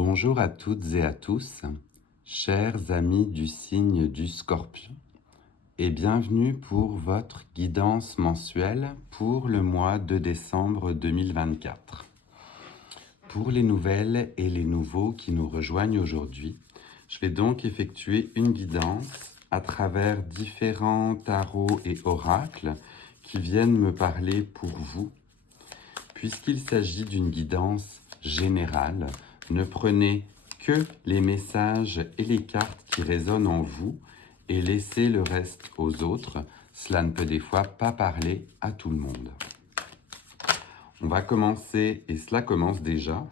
Bonjour à toutes et à tous, chers amis du signe du Scorpion, et bienvenue pour votre guidance mensuelle pour le mois de décembre 2024. Pour les nouvelles et les nouveaux qui nous rejoignent aujourd'hui, je vais donc effectuer une guidance à travers différents tarots et oracles qui viennent me parler pour vous. Puisqu'il s'agit d'une guidance générale, ne prenez que les messages et les cartes qui résonnent en vous et laissez le reste aux autres. Cela ne peut des fois pas parler à tout le monde. On va commencer, et cela commence déjà,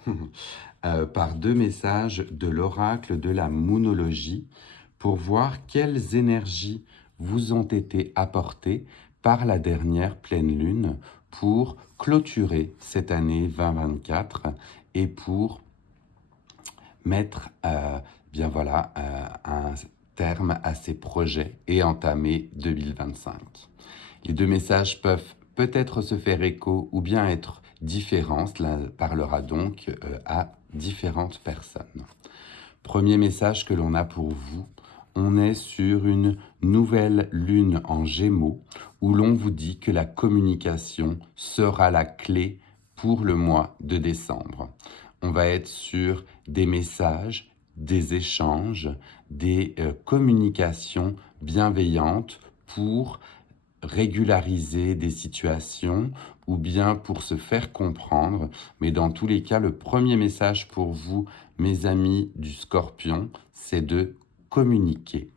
par deux messages de l'oracle de la moonologie pour voir quelles énergies vous ont été apportées par la dernière pleine lune pour clôturer cette année 2024 et pour mettre un terme à ces projets et entamer 2025. Les deux messages peuvent peut-être se faire écho ou bien être différents. Cela parlera donc à différentes personnes. Premier message que l'on a pour vous, on est sur une nouvelle lune en Gémeaux où l'on vous dit que la communication sera la clé pour le mois de décembre. On va être sur des messages, des échanges, des communications bienveillantes pour régulariser des situations ou bien pour se faire comprendre. Mais dans tous les cas, le premier message pour vous, mes amis du Scorpion, c'est de communiquer.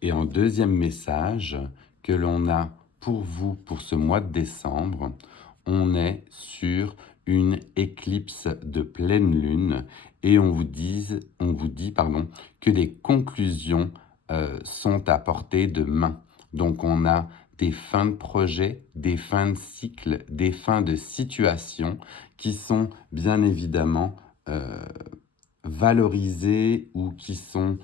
Et en deuxième message que l'on a pour vous pour ce mois de décembre, on est sur une éclipse de pleine lune et on vous dit que des conclusions sont à portée de main. Donc on a des fins de projet, des fins de cycle, des fins de situation qui sont bien évidemment valorisées ou qui sont,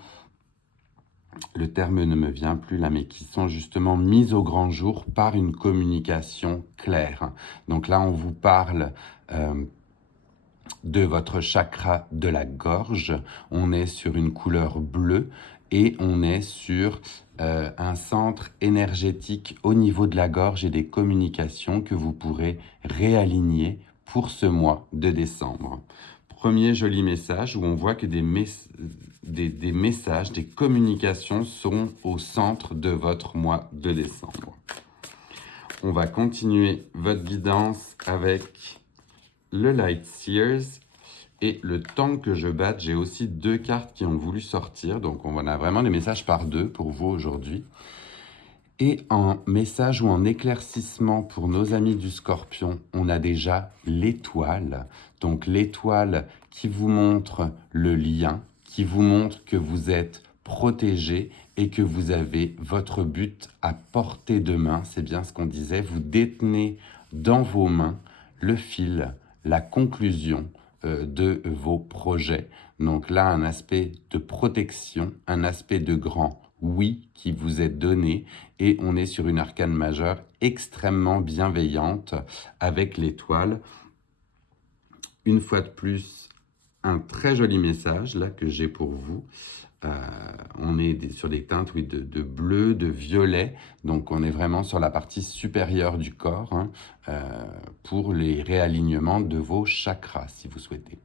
le terme ne me vient plus là, mais qui sont justement mises au grand jour par une communication claire. Donc là, on vous parle de votre chakra de la gorge. On est sur une couleur bleue et on est sur un centre énergétique au niveau de la gorge et des communications que vous pourrez réaligner pour ce mois de décembre. Premier joli message où on voit que des messages, des communications sont au centre de votre mois de décembre. On va continuer votre guidance avec le Light Seers. Et le temps que je batte, j'ai aussi deux cartes qui ont voulu sortir. Donc on a vraiment des messages par deux pour vous aujourd'hui. Et en message ou en éclaircissement pour nos amis du Scorpion, on a déjà l'étoile. Donc l'étoile qui vous montre le lien, qui vous montre que vous êtes protégé et que vous avez votre but à portée de main. C'est bien ce qu'on disait. Vous détenez dans vos mains le fil, la conclusion de vos projets. Donc là, un aspect de protection, un aspect de grand oui qui vous est donné et on est sur une arcane majeure extrêmement bienveillante avec l'étoile. Une fois de plus, un très joli message là que j'ai pour vous. On est sur des teintes de bleu, de violet, donc on est vraiment sur la partie supérieure du corps pour les réalignements de vos chakras si vous souhaitez.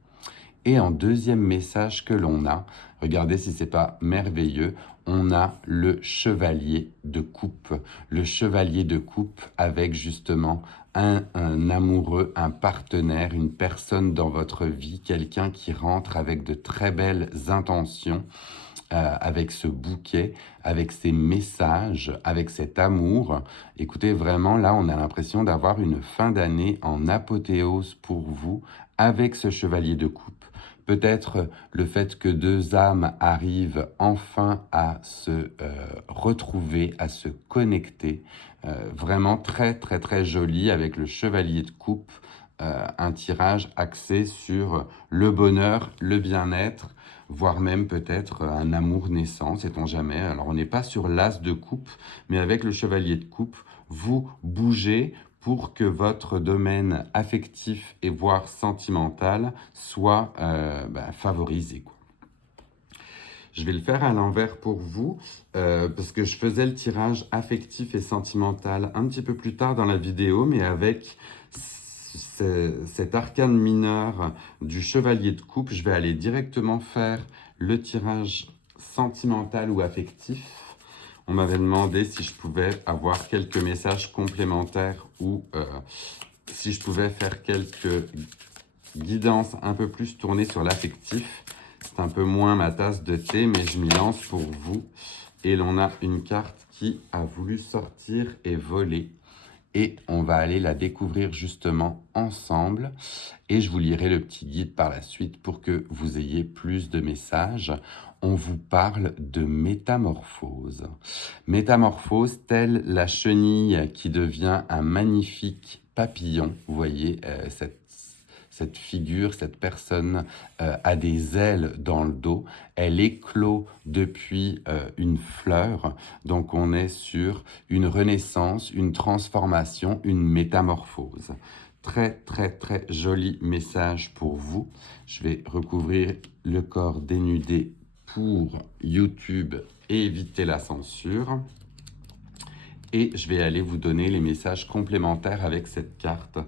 Et en deuxième message que l'on a, regardez si c'est pas merveilleux, on a le chevalier de coupe. Le chevalier de coupe avec justement un amoureux, un partenaire, une personne dans votre vie, quelqu'un qui rentre avec de très belles intentions, avec ce bouquet, avec ces messages, avec cet amour. Écoutez, vraiment, là, on a l'impression d'avoir une fin d'année en apothéose pour vous avec ce chevalier de coupe. Peut-être le fait que deux âmes arrivent enfin à se retrouver, à se connecter. Vraiment très, très, très joli avec le chevalier de coupe. Un tirage axé sur le bonheur, le bien-être, voire même peut-être un amour naissant, sait-on jamais. Alors on n'est pas sur l'as de coupe, mais avec le chevalier de coupe, vous bougez pour que votre domaine affectif et voire sentimental soit favorisé, quoi. Je vais le faire à l'envers pour vous, parce que je faisais le tirage affectif et sentimental un petit peu plus tard dans la vidéo, mais avec cet arcane mineur du chevalier de coupe, je vais aller directement faire le tirage sentimental ou affectif. On m'avait demandé si je pouvais avoir quelques messages complémentaires ou si je pouvais faire quelques guidances un peu plus tournées sur l'affectif. C'est un peu moins ma tasse de thé, mais je m'y lance pour vous. Et l'on a une carte qui a voulu sortir et voler. Et on va aller la découvrir justement ensemble. Et je vous lirai le petit guide par la suite pour que vous ayez plus de messages. On vous parle de métamorphose. Métamorphose, telle la chenille qui devient un magnifique papillon. Vous voyez cette figure, cette personne a des ailes dans le dos. Elle éclot depuis une fleur. Donc on est sur une renaissance, une transformation, une métamorphose. Très, très, très joli message pour vous. Je vais recouvrir le corps dénudé pour YouTube et éviter la censure. Et je vais aller vous donner les messages complémentaires avec cette carte.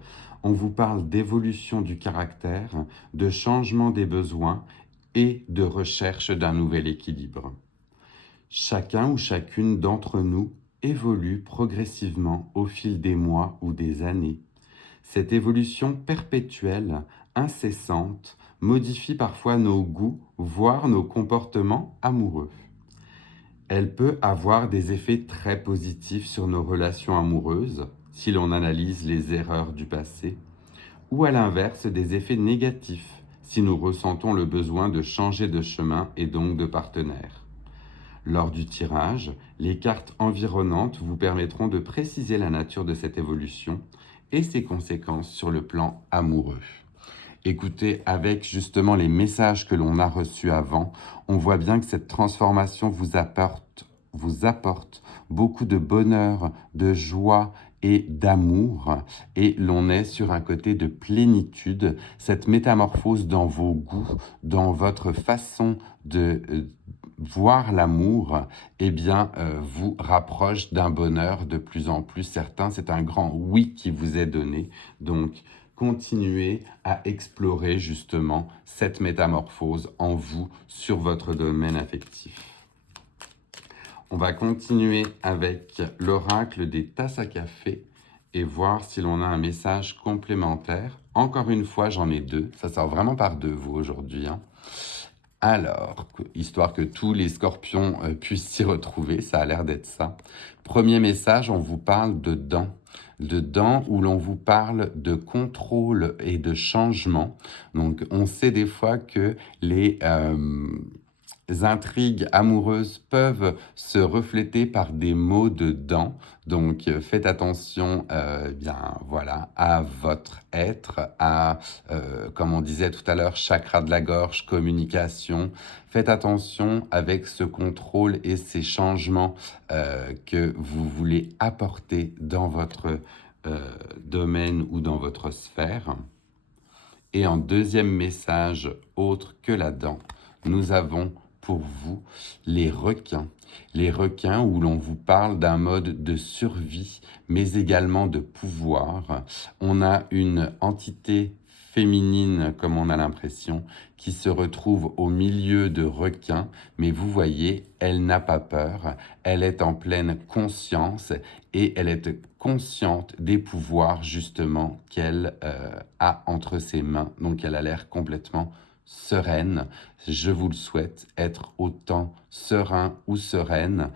On vous parle d'évolution du caractère, de changement des besoins et de recherche d'un nouvel équilibre. Chacun ou chacune d'entre nous évolue progressivement au fil des mois ou des années. Cette évolution perpétuelle, incessante, modifie parfois nos goûts, voire nos comportements amoureux. Elle peut avoir des effets très positifs sur nos relations amoureuses, si l'on analyse les erreurs du passé, ou à l'inverse des effets négatifs, si nous ressentons le besoin de changer de chemin et donc de partenaire. Lors du tirage, les cartes environnantes vous permettront de préciser la nature de cette évolution et ses conséquences sur le plan amoureux. Écoutez, avec justement les messages que l'on a reçus avant, on voit bien que cette transformation vous apporte beaucoup de bonheur, de joie et d'amour. Et l'on est sur un côté de plénitude. Cette métamorphose dans vos goûts, dans votre façon de voir l'amour, vous rapproche d'un bonheur de plus en plus certain. C'est un grand oui qui vous est donné. Donc, continuez à explorer justement cette métamorphose en vous sur votre domaine affectif. On va continuer avec l'oracle des tasses à café et voir si l'on a un message complémentaire. Encore une fois, j'en ai deux. Ça sort vraiment par deux, vous, aujourd'hui. Alors, histoire que tous les scorpions puissent s'y retrouver, ça a l'air d'être ça. Premier message, on vous parle de dents où l'on vous parle de contrôle et de changement. Donc, on sait des fois que les intrigues amoureuses peuvent se refléter par des mots de dents. Donc, faites attention à votre être, comme on disait tout à l'heure, chakra de la gorge, communication. Faites attention avec ce contrôle et ces changements que vous voulez apporter dans votre domaine ou dans votre sphère. Et en deuxième message, autre que la dent, nous avons pour vous les requins. Les requins où l'on vous parle d'un mode de survie, mais également de pouvoir. On a une entité féminine, comme on a l'impression, qui se retrouve au milieu de requins, mais vous voyez, elle n'a pas peur, elle est en pleine conscience et elle est consciente des pouvoirs justement qu'elle a entre ses mains, donc elle a l'air complètement sereine. Je vous le souhaite, être autant serein ou sereine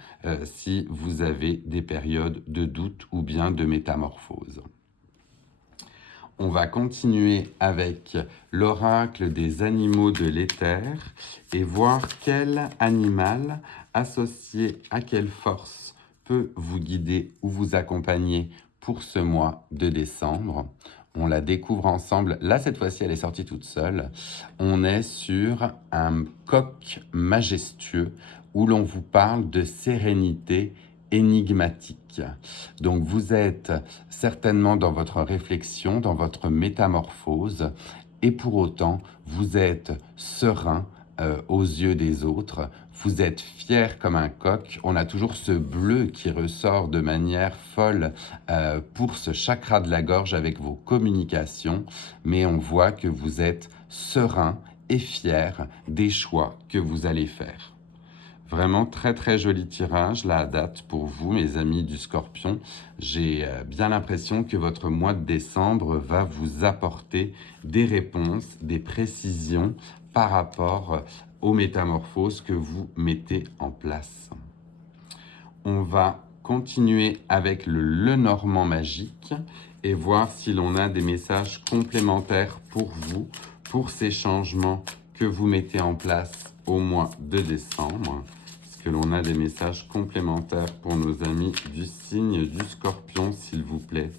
si vous avez des périodes de doute ou bien de métamorphose. On va continuer avec l'oracle des animaux de l'éther et voir quel animal associé à quelle force peut vous guider ou vous accompagner pour ce mois de décembre. On la découvre ensemble. Là, cette fois-ci, elle est sortie toute seule. On est sur un coq majestueux où l'on vous parle de sérénité énigmatique. Donc vous êtes certainement dans votre réflexion, dans votre métamorphose, et pour autant, vous êtes serein aux yeux des autres, vous êtes fier comme un coq. On a toujours ce bleu qui ressort de manière folle pour ce chakra de la gorge avec vos communications, mais on voit que vous êtes serein et fier des choix que vous allez faire. Vraiment très très joli tirage là à date pour vous mes amis du Scorpion. J'ai bien l'impression que votre mois de décembre va vous apporter des réponses, des précisions par rapport aux métamorphoses que vous mettez en place. On va continuer avec le Lenormand magique et voir si l'on a des messages complémentaires pour vous, pour ces changements que vous mettez en place au mois de décembre. Est-ce que l'on a des messages complémentaires pour nos amis du signe du Scorpion, s'il vous plaît?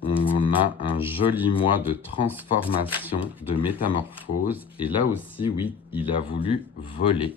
On a un joli mois de transformation, de métamorphose. Et là aussi, oui, il a voulu voler.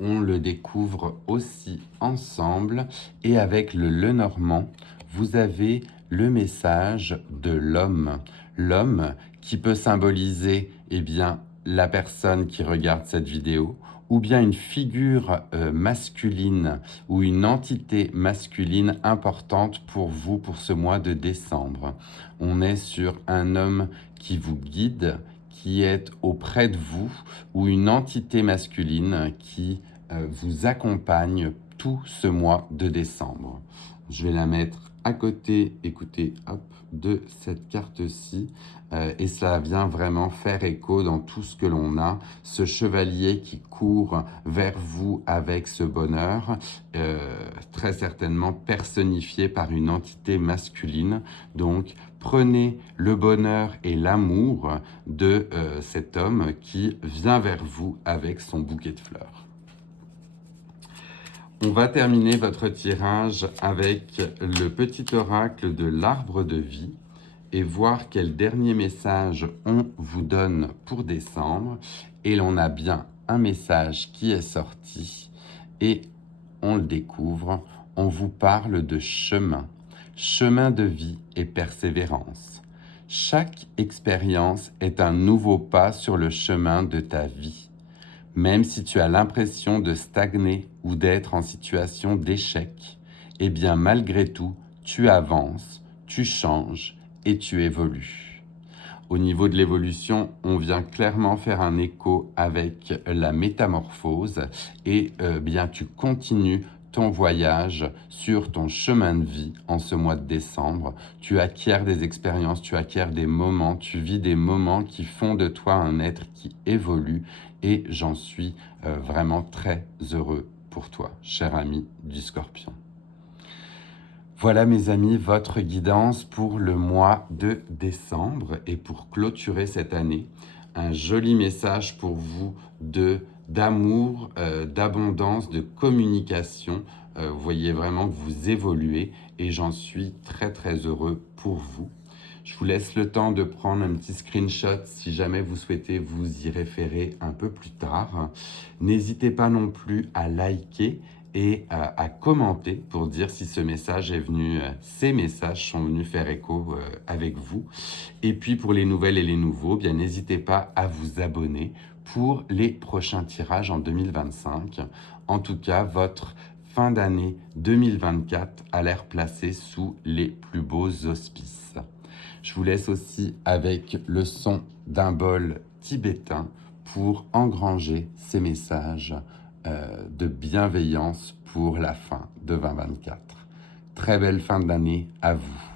On le découvre aussi ensemble. Et avec le Lenormand, vous avez le message de l'homme. L'homme qui peut symboliser, eh bien, la personne qui regarde cette vidéo, ou bien une figure masculine ou une entité masculine importante pour vous pour ce mois de décembre. On est sur un homme qui vous guide, qui est auprès de vous, ou une entité masculine qui vous accompagne tout ce mois de décembre. Je vais la mettre à côté, écoutez, hop, de cette carte-ci. Et ça vient vraiment faire écho dans tout ce que l'on a. Ce chevalier qui court vers vous avec ce bonheur, très certainement personnifié par une entité masculine. Donc, prenez le bonheur et l'amour de cet homme qui vient vers vous avec son bouquet de fleurs. On va terminer votre tirage avec le petit oracle de l'arbre de vie et voir quel dernier message on vous donne pour décembre. Et l'on a bien un message qui est sorti et on le découvre. On vous parle de chemin, chemin de vie et persévérance. Chaque expérience est un nouveau pas sur le chemin de ta vie. Même si tu as l'impression de stagner ou d'être en situation d'échec, eh bien malgré tout, tu avances, tu changes et tu évolues. Au niveau de l'évolution, on vient clairement faire un écho avec la métamorphose et bien tu continues ton voyage sur ton chemin de vie en ce mois de décembre. Tu acquiers des expériences, tu acquiers des moments, tu vis des moments qui font de toi un être qui évolue et j'en suis vraiment très heureux pour toi, cher ami du Scorpion. Voilà mes amis, votre guidance pour le mois de décembre et pour clôturer cette année. Un joli message pour vous d'amour, d'abondance, de communication. Vous voyez vraiment que vous évoluez et j'en suis très très heureux pour vous. Je vous laisse le temps de prendre un petit screenshot si jamais vous souhaitez vous y référer un peu plus tard. N'hésitez pas non plus à liker et à commenter pour dire si ce message est venu, ces messages sont venus faire écho avec vous. Et puis pour les nouvelles et les nouveaux, bien n'hésitez pas à vous abonner pour les prochains tirages en 2025. En tout cas, votre fin d'année 2024 a l'air placée sous les plus beaux auspices. Je vous laisse aussi avec le son d'un bol tibétain pour engranger ces messages de bienveillance pour la fin de 2024. Très belle fin d'année à vous.